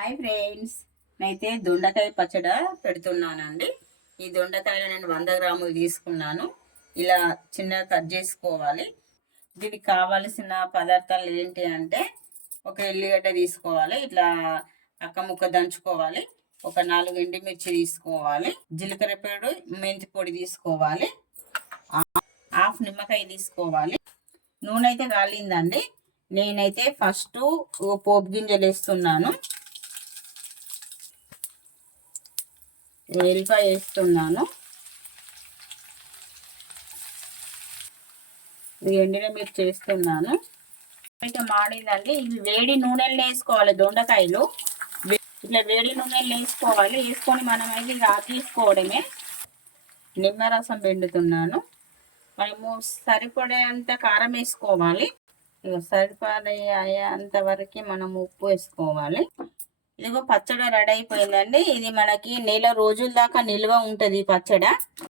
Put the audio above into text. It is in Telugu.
హాయ్ ఫ్రెండ్స్, నేనైతే దొండకాయ పచ్చడి పెడుతున్నానండి. ఈ దొండకాయలు నేను 100 గ్రాములు తీసుకున్నాను. ఇలా చిన్నగా కట్ చేసుకోవాలి. దీనికి కావలసిన పదార్థాలు ఏంటి అంటే, ఒక ఎల్లిగడ్డ తీసుకోవాలి, ఇట్లా అక్క ముక్క దంచుకోవాలి. ఒక 4 ఎండుమిర్చి తీసుకోవాలి, జీలకర్ర పొడి, మెంతి పొడి తీసుకోవాలి, హాఫ్ నిమ్మకాయ తీసుకోవాలి. నూనె అయితే కాలిందండి. నేనైతే ఫస్ట్ పోపు గింజలు వేస్తున్నాను, వెల్లిపాయ వేస్తున్నాను, ఎండిన మిర్చి వేస్తున్నాను. అయితే మాడిందండి. ఇవి వేడి నూనెలు వేసుకోవాలి. దొండకాయలు ఇట్లా వేడి నూనెలు వేసుకోవాలి. వేసుకొని మనం అయితే ఇది ఆఫ్ చేసుకోవడమే. నిమ్మరసం పిండుతున్నాను. మనము సరిపడేంత కారం వేసుకోవాలి. సరిపడే అయ్యేంత వరకు మనం ఉప్పు వేసుకోవాలి. ఇదిగో పచ్చడి రెడీ అయిపోయిందండి. ఇది మనకి నెల రోజుల దాకా నిల్వ ఉంటుంది పచ్చడి.